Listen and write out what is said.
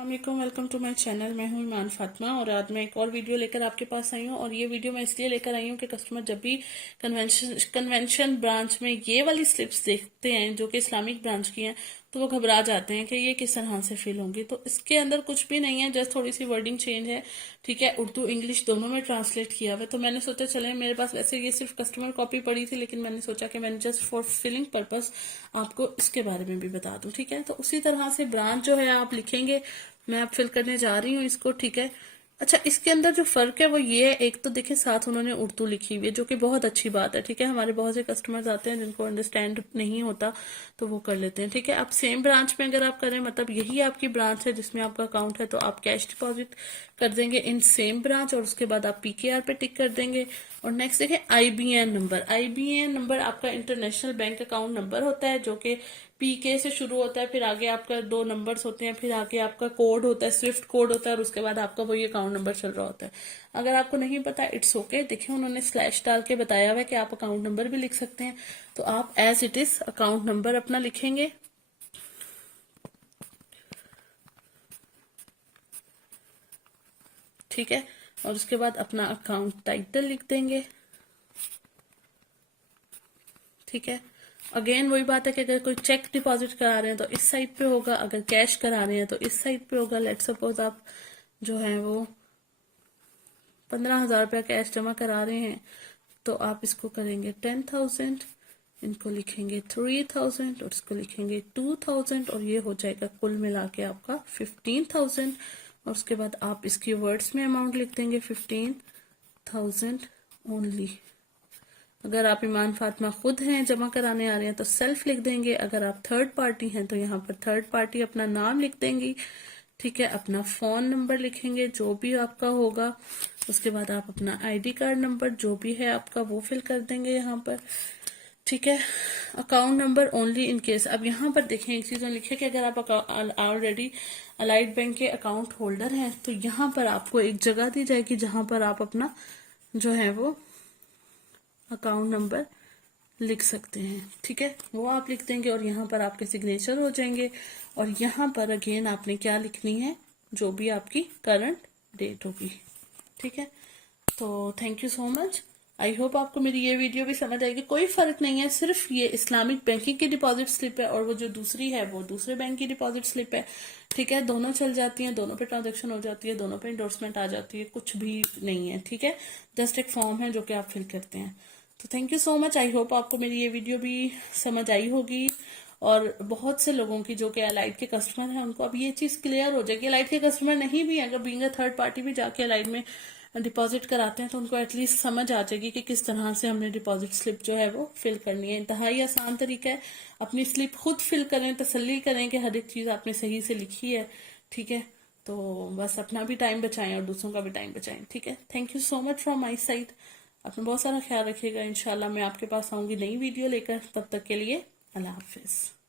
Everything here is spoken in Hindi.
Welcome to my channel. मैं हूं ईमान फातिमा और आज मैं एक और वीडियो लेकर आपके पास आई हूं। और ये वीडियो मैं इसलिए लेकर आई हूं कि कस्टमर जब भी कन्वेंशन ब्रांच में ये वाली स्लिप्स देखते हैं जो कि इस्लामिक ब्रांच की हैं, तो वो घबरा जाते हैं कि ये किस तरह से फिल होंगी। तो इसके अंदर कुछ भी नहीं है, जस्ट थोड़ी सी वर्डिंग चेंज है। ठीक है, उर्दू इंग्लिश दोनों में ट्रांसलेट किया हुआ है। तो मैंने सोचा चले, मेरे पास वैसे ये सिर्फ कस्टमर कॉपी पड़ी थी, लेकिन मैंने सोचा कि मैंने जस्ट फॉर फिलिंग पर्पस आपको इसके बारे में भी बता दूं। ठीक है, तो उसी तरह से ब्रांच जो है आप लिखेंगे। मैं अब फिल करने जा रही हूँ इसको। ठीक है, अच्छा, इसके अंदर जो फर्क है वो ये है, एक तो देखिए साथ उन्होंने उर्दू लिखी हुई है, जो कि बहुत अच्छी बात है। ठीक है, हमारे बहुत से कस्टमर्स आते हैं जिनको अंडरस्टैंड नहीं होता, तो वो कर लेते हैं। ठीक है, अब सेम ब्रांच में अगर आप करें, मतलब यही आपकी ब्रांच है जिसमें आपका अकाउंट है, तो आप कैश डिपॉजिट कर देंगे इन सेम ब्रांच और उसके बाद आप पीकेआर पे टिक कर देंगे। और नेक्स्ट देखें आईबीएन नंबर। आईबीएन नंबर आपका इंटरनेशनल बैंक अकाउंट नंबर होता है, जो कि पीके से शुरू होता है, फिर आगे आपका 2 नंबर्स होते हैं, फिर आगे आपका कोड होता है, स्विफ्ट कोड होता है, और उसके बाद आपका वही अकाउंट नंबर चल रहा होता है। अगर आपको नहीं पता, इट्स ओके। देखिए उन्होंने स्लैश डाल के बताया हुआ है कि आप अकाउंट नंबर भी लिख सकते हैं, तो आप as it is account number अपना लिखेंगे। ठीक है, और उसके बाद अपना अकाउंट टाइटल लिख देंगे। ठीक है, अगेन वही बात है कि अगर कोई चेक डिपॉजिट करा रहे हैं तो इस साइड पे होगा, अगर कैश करा रहे हैं तो इस साइड पे होगा। लेट सपोज आप जो है वो 15,000 रुपया कैश जमा करा रहे हैं, तो आप इसको करेंगे 10,000, इनको लिखेंगे 3,000 और इसको लिखेंगे 2,000, और ये हो जाएगा कुल मिला के आपका 15,000। और उसके बाद आप इसकी वर्ड्स में अमाउंट लिख देंगे 15,000 ओनली। अगर आप ईमान फातिमा खुद हैं, जमा कराने आ रहे हैं, तो सेल्फ लिख देंगे। अगर आप थर्ड पार्टी हैं तो यहाँ पर थर्ड पार्टी अपना नाम लिख देंगी। ठीक है, अपना फोन नंबर लिखेंगे जो भी आपका होगा। उसके बाद आप अपना आईडी कार्ड नंबर जो भी है आपका वो फिल कर देंगे यहाँ पर। ठीक है, account number only in case. अब यहाँ पर देखें एक चीज लिखे कि अगर आप ऑलरेडी अलाइड बैंक के अकाउंट होल्डर हैं, तो यहाँ पर आपको एक जगह दी जाएगी जहां पर आप अपना जो है वो अकाउंट नंबर लिख सकते हैं। ठीक है, वो आप लिख देंगे और यहाँ पर आपके सिग्नेचर हो जाएंगे। और यहाँ पर अगेन आपने क्या लिखनी है, जो भी आपकी करंट डेट होगी। ठीक है, तो thank you so much. I hope आपको मेरी ये वीडियो भी समझ आएगी। कोई फर्क नहीं है, सिर्फ ये इस्लामिक बैंकिंग की डिपॉजिट स्लिप है और वो जो दूसरी है वो दूसरे बैंक की डिपॉजिट स्लिप है। ठीक है, दोनों चल जाती हैं, दोनों पे ट्रांजेक्शन हो जाती है, दोनों पे इंडोर्समेंट आ जाती है, कुछ भी नहीं है। ठीक है, जस्ट एक फॉर्म है जो कि आप फिल करते हैं। तो thank you so much. I hope आपको मेरी ये वीडियो भी समझ आई होगी। और बहुत से लोगों की जो कि अलाइड के कस्टमर हैं, उनको अब ये चीज क्लियर हो जाएगी। अलाइड के कस्टमर नहीं भी, अगर बीइंग अ थर्ड पार्टी भी जाके अलाइड में डिपॉजिट कराते हैं, तो उनको एटलीस्ट समझ आ जाएगी कि किस तरह से हमने डिपॉजिट स्लिप जो है वो फिल करनी है। इंतहाई आसान तरीका है। अपनी स्लिप खुद फिल करें, तसल्ली करें कि हर एक चीज आपने सही से लिखी है। ठीक है, तो बस अपना भी टाइम बचाएं और दूसरों का भी टाइम बचाएं। ठीक है, thank you so much from my side. अपना बहुत सारा ख्याल रखिएगा। इंशाल्लाह मैं आपके पास आऊंगी नई वीडियो लेकर। तब तक के लिए अल्लाह हाफिज।